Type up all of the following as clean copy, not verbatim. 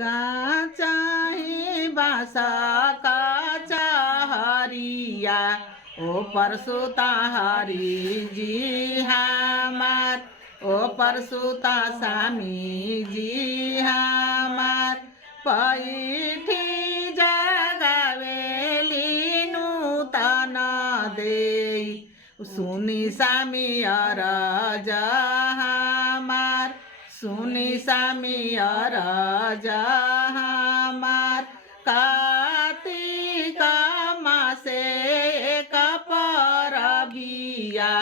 का चाहे बासा का चाहरिया ओ परसुता हरि जी हमार ओ परसुता स्वामी जी हमार पैठी जगावेली नूतन देई सुनी सामी अरज हमार सुनी सामी अरज हमार कार्तिक मासे एक परबिया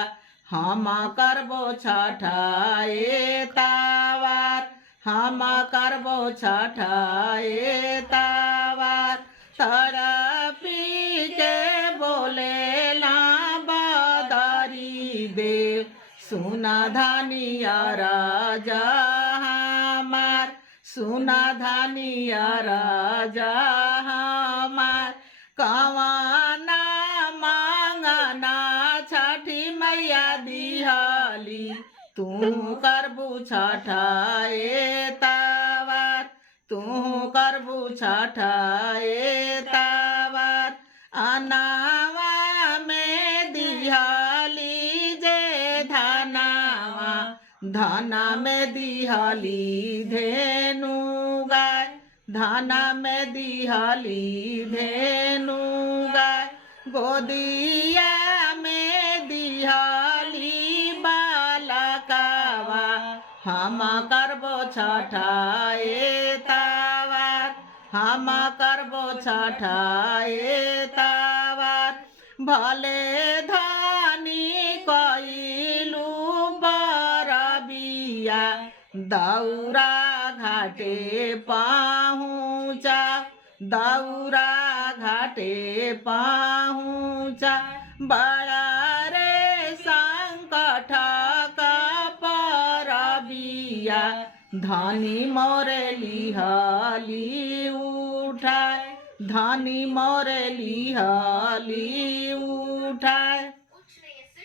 हम करबो छठाए तावार हम करबो छठाए तावार तड़पी के बोले ला बदरी देव सुना धानिया राजा हमार सुना धानिया राजा हमार कवाना मांगना छठी मैया दिहली तू करबू छठाए तावार तू करबू छठाए तावार अनावा में दिहली जे धनावा धना में दिहली धेनु गाय धना में दिहली धेनु गाय गोदिया में दिहली बालकावा हम करबो छठाए तावार हम करबो छठाए तावार भले धानी कइलू बरबिया दौरा घाटे पहुँचा दौरा घाटे पहुँचा बड़ा रे संकट का परबिया धनी मोरे लिहली उठाए धनी मोरे लिहली उठाए।